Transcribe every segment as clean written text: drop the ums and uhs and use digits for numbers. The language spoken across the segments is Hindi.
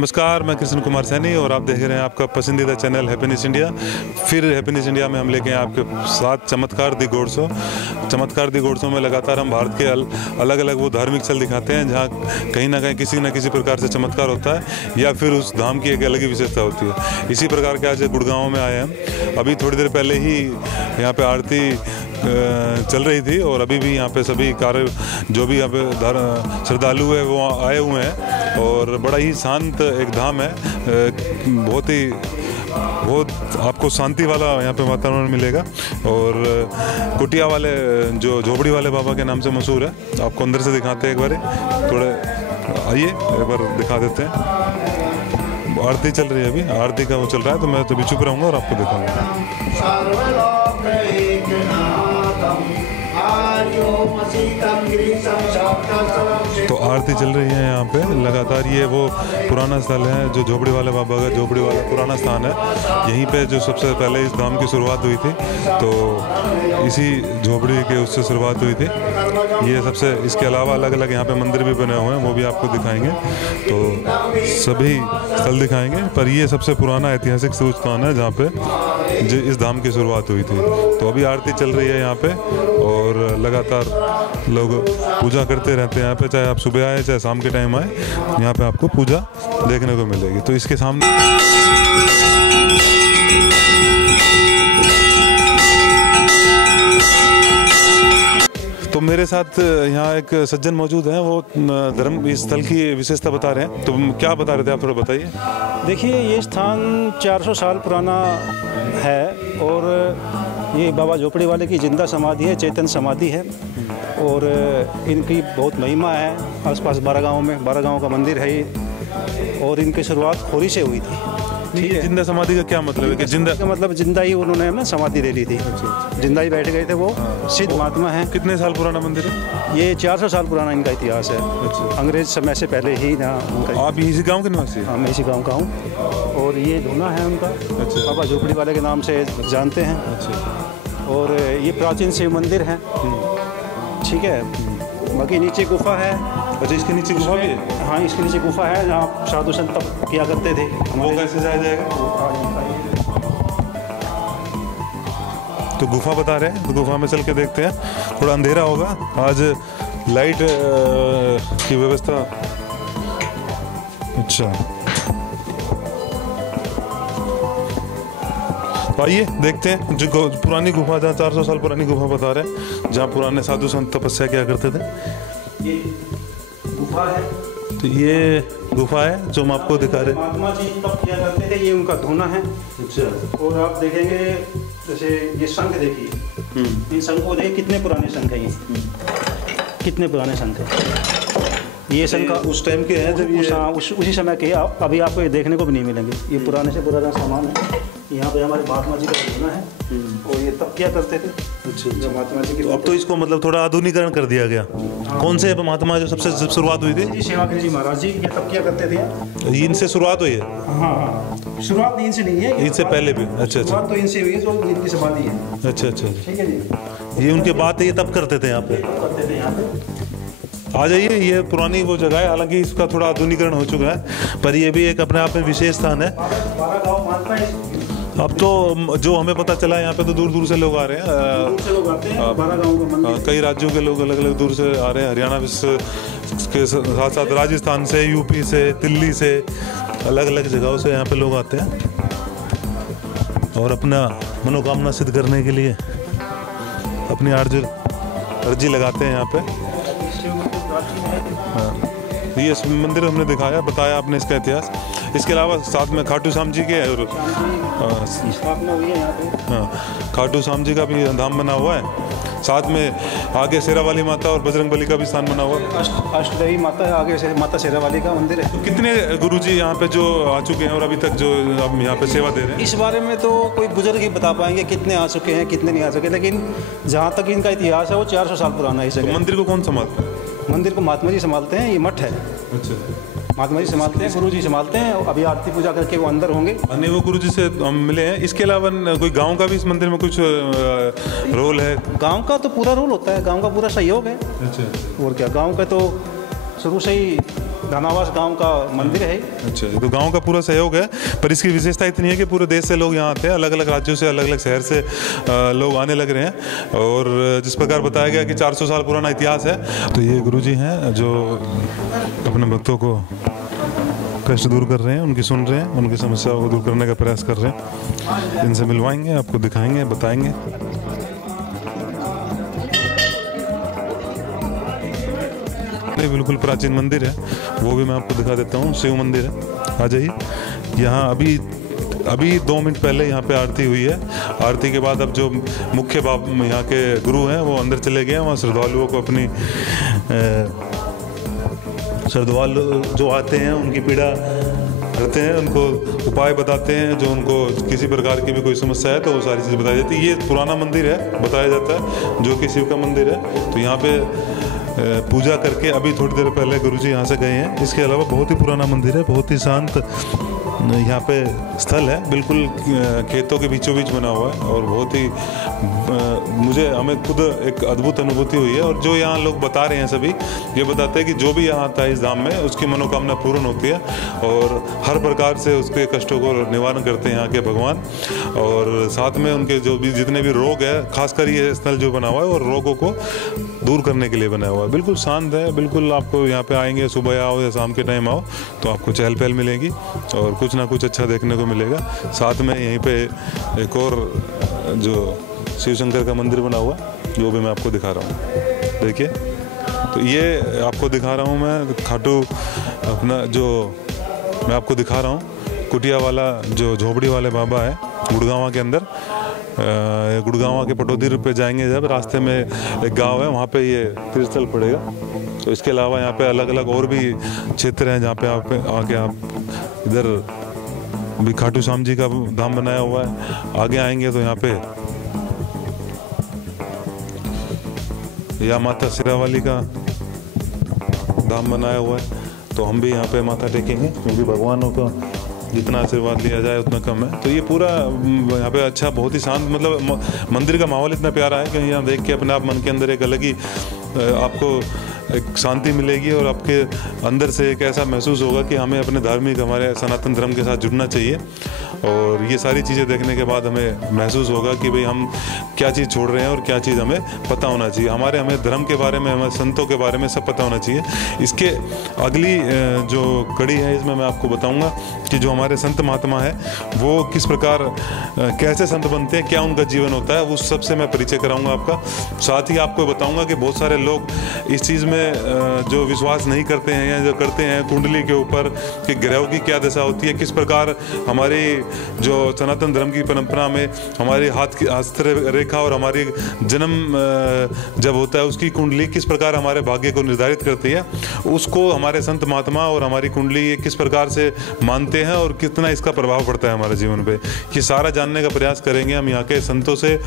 नमस्कार, मैं कृष्ण कुमार सैनी और आप देख रहे हैं आपका पसंदीदा चैनल हैप्पीनेस इंडिया। फिर हैप्पीनेस इंडिया में हम लेके हैं आपके साथ चमत्कार दी घोड़ शो। चमत्कार दी घोड़ शो में लगातार हम भारत के अलग अलग वो धार्मिक स्थल दिखाते हैं जहाँ कहीं ना कहीं किसी न किसी प्रकार से चमत्कार होता है या फिर उस धाम की एक अलग ही विशेषता होती है। इसी प्रकार के आज गुड़गांव में आए हैं। अभी थोड़ी देर पहले ही यहाँ पे आरती चल रही थी और अभी भी यहाँ पे सभी कार्य जो भी यहाँ पे श्रद्धालु है वो आए हुए हैं और बड़ा ही शांत एक धाम है। बहुत आपको शांति वाला यहाँ पे वातावरण मिलेगा और कुटिया वाले जो झोपड़ी वाले बाबा के नाम से मशहूर है। आपको अंदर से दिखाते हैं एक बार, थोड़े आइए एक बार दिखा देते हैं। आरती चल रही है, अभी आरती का वो चल रहा है तो मैं तो भी चुप रहूँगा और आपको दिखाऊंगा। तो आरती चल रही है यहाँ पे लगातार। ये वो पुराना स्थल है जो झोपड़ी वाले बाबा का झोपड़ी वाला पुराना स्थान है। यहीं पे जो सबसे पहले इस धाम की शुरुआत हुई थी, तो इसी झोपड़ी के उससे शुरुआत हुई थी। ये सबसे इसके अलावा अलग अलग यहाँ पे मंदिर भी बने हुए हैं, वो भी आपको दिखाएंगे। तो सभी स्थल दिखाएंगे, पर ये सबसे पुराना ऐतिहासिक स्थान है जहाँ पे इस धाम की शुरुआत हुई थी। तो अभी आरती चल रही है यहाँ पे और लगातार लोग पूजा करते रहते हैं यहाँ पे, चाहे आप सुबह आए चाहे शाम के टाइम आए, यहाँ पे आपको पूजा देखने को मिलेगी। तो इसके सामने तो मेरे साथ यहाँ एक सज्जन मौजूद हैं, वो धर्म स्थल की विशेषता बता रहे हैं। तो क्या बता रहे थे आप, थोड़ा बताइए। देखिए, ये स्थान 400 साल पुराना है और ये बाबा झोपड़ी वाले की जिंदा समाधि है, चेतन समाधि है और इनकी बहुत महिमा है। आसपास 12 गाँव का मंदिर है ये और इनकी शुरुआत खोरी से हुई थी। ठीक है, जिंदा समाधि का क्या मतलब है? कि जिंदा का मतलब जिंदा ही उन्होंने ना समाधि ले ली थी, जिंदा ही बैठ गए थे। वो सिद्ध महात्मा है। कितने साल पुराना मंदिर है? ये 400 साल पुराना इनका इतिहास है। अंग्रेज समय से पहले ही ना उनका। आप इसी गाँव के निवासी? हाँ, मैं इसी गाँव का हूँ और ये धूना है उनका। बाबा झोपड़ी वाले के नाम से जानते हैं। और ये प्राचीन शिव मंदिर है, ठीक है। बाकी नीचे गुफा है। अच्छा, इसके नीचे गुफा भी है? हाँ, इसके नीचे गुफा है जहाँ साधु संत तप किया करते थे। वो कैसे जाया जाएगा? तो गुफा बता रहे हैं, तो गुफा में चल के देखते हैं। थोड़ा अंधेरा होगा आज, लाइट की व्यवस्था। अच्छा, आइए देखते हैं। जो पुरानी गुफा, जहाँ 400 साल पुरानी गुफा बता रहे हैं, जहाँ पुराने साधु संत तपस्या किया करते थे। ये गुफा है। तो ये गुफा है जो हम आपको दिखा रहे हैं। महात्मा जी तप किया करते थे। ये उनका धूना है। अच्छा। और आप देखेंगे जैसे ये शंख देखिए, इन शंख को देखिए, कितने पुराने शंख हैं ये, कितने पुराने शंख हैं। ये शंख उस टाइम के हैं जब ये उसी समय के। अभी आपको ये देखने को भी नहीं मिलेंगे। ये पुराने से पुराना सामान है। यहाँ पे हमारे महात्मा जी का धूना है और ये तप किया करते थे। अच्छा, जो महात्मा जी की। तो अब तो इसको मतलब थोड़ा आधुनिकरण कर दिया गया। कौन से महात्मा जो सबसे शुरुआत हुई थी? सेवागिरी जी महाराज जी ये तप किया करते थे। इनसे शुरुआत हुई है? हाँ, शुरुआत इनसे नहीं है, इनसे पहले भी? अच्छा अच्छा, तो इनसे हुई है जो इनकी समाधि है। अच्छा अच्छा, ठीक है जी। ये उनके बाद ये तप करते थे यहाँ पे? करते थे यहाँ पे। आ जाइए, ये पुरानी वो जगह है, हालांकि इसका थोड़ा आधुनिकरण हो चुका है, पर ये भी एक अपने आप में विशेष स्थान है। 12 गाँव मानता है। अब तो जो हमें पता चला है यहाँ पे तो दूर दूर से लोग आ रहे हैं। 12 गाँव का मंदिर। कई राज्यों के लोग अलग अलग दूर से आ रहे हैं। हरियाणा के साथ साथ राजस्थान से, यूपी से, दिल्ली से, अलग अलग जगहों से यहाँ पे लोग आते हैं और अपना मनोकामना सिद्ध करने के लिए अपनी अर्जी लगाते हैं यहाँ पे। हाँ, ये मंदिर हमने दिखाया, बताया आपने इसका इतिहास। इसके अलावा साथ में खाटू श्याम जी के और स्थापना हुई है यहाँ पे। हाँ, खाटू श्याम जी का भी धाम बना हुआ है। साथ में आगे शेरावाली माता और बजरंग बली का भी स्थान बना हुआ है। अष्टदेवी माता है, आगे से माता शेरावाली का मंदिर है। तो कितने गुरुजी यहाँ पे जो आ चुके हैं और अभी तक जो अब यहाँ पे सेवा दे रहे हैं? इस बारे में तो कोई बुजुर्ग ही बता पाएंगे कितने आ चुके हैं, कितने नहीं आ चुके, लेकिन जहाँ तक इनका इतिहास है वो 400 साल पुराना है। इस जगह मंदिर को कौन संभालता है? मंदिर को महात्मा जी संभालते हैं। ये मठ है। अच्छा, महात्मा जी संभालते हैं, गुरु जी संभालते हैं। अभी आरती पूजा करके वो अंदर होंगे। अन्य वो गुरु जी से हम मिले हैं। इसके अलावा कोई गांव का भी इस मंदिर में कुछ रोल है? गांव का तो पूरा रोल होता है, गांव का पूरा सहयोग है। अच्छा, और क्या, गांव का तो शुरू से ही दानावास गांव का मंदिर है। अच्छा, तो गांव का पूरा सहयोग है, पर इसकी विशेषता इतनी है कि पूरे देश से लोग यहाँ आते हैं, अलग अलग राज्यों से, अलग अलग शहर से लोग आने लग रहे हैं। और जिस प्रकार बताया गया कि 400 साल पुराना इतिहास है, तो ये गुरुजी हैं जो अपने भक्तों को कष्ट दूर कर रहे हैं, उनकी सुन रहे हैं, उनकी समस्याओं को दूर करने का प्रयास कर रहे हैं। इनसे मिलवाएंगे, आपको दिखाएंगे, बताएंगे। बिल्कुल प्राचीन मंदिर है, वो भी मैं आपको दिखा देता हूँ। शिव मंदिर है, आ जाइए। यहाँ अभी 2 मिनट पहले यहाँ पे आरती हुई है। आरती के बाद अब जो मुख्य यहाँ के गुरु हैं वो अंदर चले गए हैं। वहाँ श्रद्धालुओं को अपनी श्रद्धालु जो आते हैं उनकी पीड़ा करते हैं, उनको उपाय बताते हैं, जो उनको किसी प्रकार की भी कोई समस्या है तो वो सारी चीज़ बताई जाती है। ये पुराना मंदिर है, बताया जाता है, जो कि शिव का मंदिर है। तो यहाँ पे पूजा करके अभी थोड़ी देर पहले गुरुजी यहाँ से गए हैं। इसके अलावा बहुत ही पुराना मंदिर है, बहुत ही शांत यहाँ पे स्थल है, बिल्कुल खेतों के बीचों बीच बना हुआ है। और बहुत ही हमें खुद एक अद्भुत अनुभूति हुई है। और जो यहाँ लोग बता रहे हैं सभी, ये बताते हैं कि जो भी यहाँ आता है इस धाम में, उसकी मनोकामना पूर्ण होती है और हर प्रकार से उसके कष्टों को निवारण करते हैं यहाँ के भगवान। और साथ में उनके जो भी जितने भी रोग है, खासकर ये स्थल जो बना हुआ है और रोगों को दूर करने के लिए बना हुआ है। बिल्कुल शांत है, बिल्कुल आपको यहाँ पे आएंगे, सुबह आओ या शाम के टाइम आओ तो आपको चहल पहल मिलेगी और कुछ ना कुछ अच्छा देखने को मिलेगा। साथ में यहीं पे एक और जो शिव शंकर का मंदिर बना हुआ है, वो भी मैं आपको दिखा रहा हूँ। देखिए, तो ये आपको दिखा रहा हूँ मैं खाटू अपना, जो मैं आपको दिखा रहा हूँ कुटिया वाला जो झोपड़ी वाले बाबा है गुड़गांव के अंदर। गुड़गांव के पटौदी पे जाएंगे जब, रास्ते में एक गांव है, वहाँ पे ये तीर्थस्थल पड़ेगा। तो इसके अलावा यहाँ पे अलग अलग और भी क्षेत्र हैं जहाँ पे आप आके आप इधर भी खाटू श्याम जी का धाम बनाया हुआ है। आगे आएंगे तो यहाँ पे या माता सिरावाली का धाम बनाया हुआ है। तो हम भी यहाँ पे माथा टेकेंगे, क्योंकि भगवानों का जितना आशीर्वाद लिया जाए उतना कम है। तो ये पूरा यहाँ पे अच्छा, बहुत ही शांत, मतलब मंदिर का माहौल इतना प्यारा है कि यहाँ देख के अपने आप मन के अंदर एक अलग ही आपको एक शांति मिलेगी और आपके अंदर से एक ऐसा महसूस होगा कि हमें अपने धार्मिक, हमारे सनातन धर्म के साथ जुड़ना चाहिए। और ये सारी चीज़ें देखने के बाद हमें महसूस होगा कि भाई हम क्या चीज़ छोड़ रहे हैं और क्या चीज़ हमें पता होना चाहिए। हमें धर्म के बारे में, हमें संतों के बारे में सब पता होना चाहिए। इसके अगली जो कड़ी है, इसमें मैं आपको बताऊंगा कि जो हमारे संत महात्मा है वो किस प्रकार कैसे संत बनते हैं, क्या उनका जीवन होता है, उस सबसे मैं परिचय कराऊंगा आपका। साथ ही आपको बताऊंगा कि बहुत सारे लोग इस चीज़ में जो विश्वास नहीं करते हैं या जो करते हैं कुंडली के ऊपर कि ग्रहों की क्या दशा होती है, किस प्रकार हमारी जो सनातन धर्म की परंपरा में हमारी हाथ की हस्त रेखा और हमारी जन्म जब होता है उसकी कुंडली किस प्रकार हमारे भाग्य को निर्धारित करती है, उसको हमारे संत महात्मा और हमारी कुंडली ये किस प्रकार से मानते हैं और कितना इसका प्रभाव पड़ता है हमारे जीवन पे, ये सारा जानने का प्रयास करेंगे हम यहाँ के संतों से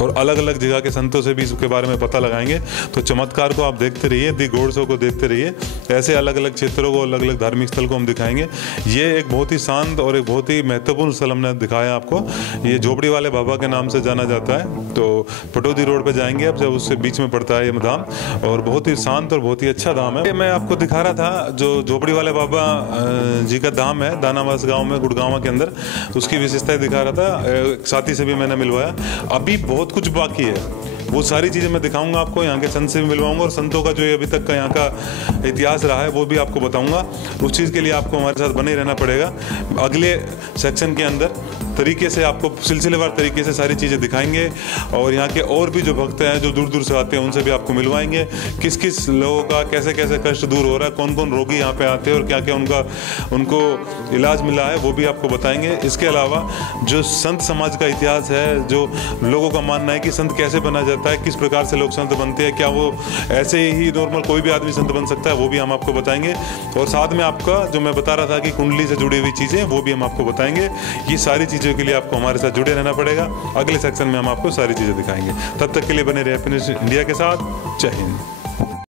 और अलग अलग जगह के संतों से भी इसके बारे में पता लगाएंगे। तो चमत्कार को आप देखते रहिए, दी घोड़ शो को देखते रहिए। ऐसे अलग अलग क्षेत्रों को, अलग अलग धार्मिक स्थल को हम दिखाएंगे। ये एक बहुत ही शांत और एक बहुत ही महत्वपूर्ण स्थल हमने दिखाया आपको। ये झोपड़ी वाले बाबा के नाम से जाना जाता है। तो पटौदी रोड पर जाएंगे अब, जब उससे बीच में पड़ता है ये धाम, और बहुत ही शांत और बहुत ही अच्छा धाम है। मैं आपको दिखा रहा था जो झोपड़ी वाले बाबा जी का धाम है दानावास गाँव में, गुड़गांव के अंदर, उसकी विशेषताएं दिखा रहा था। साथी से भी मैंने मिलवाया। अभी बहुत कुछ बाकी है, वो सारी चीज़ें मैं दिखाऊंगा आपको। यहाँ के संत से भी मिलवाऊंगा और संतों का जो अभी तक का यहाँ का इतिहास रहा है वो भी आपको बताऊंगा। उस चीज़ के लिए आपको हमारे साथ बने रहना पड़ेगा। अगले सेक्शन के अंदर तरीके से आपको सिलसिलेवार तरीके से सारी चीज़ें दिखाएंगे और यहाँ के और भी जो भक्त हैं जो दूर दूर से आते हैं उनसे भी आपको मिलवाएंगे। किस किस लोगों का कैसे कैसे कष्ट दूर हो रहा है, कौन कौन रोगी यहाँ पे आते हैं और क्या क्या उनको इलाज मिला है, वो भी आपको बताएंगे। इसके अलावा जो संत समाज का इतिहास है, जो लोगों का मानना है कि संत कैसे बना जाता है, किस प्रकार से लोग संत बनते हैं, क्या वो ऐसे ही नॉर्मल कोई भी आदमी संत बन सकता है, वो भी हम आपको बताएंगे। और साथ में आपका जो मैं बता रहा था कि कुंडली से जुड़ी हुई चीज़ें, वो भी हम आपको बताएंगे। ये सारी चीज़ों के लिए आपको हमारे साथ जुड़े रहना पड़ेगा। अगले सेक्शन में हम आपको सारी चीज़ें दिखाएंगे। तब तक के लिए बने रहे हैप्पीनेस इंडिया के साथ। जय हिंद।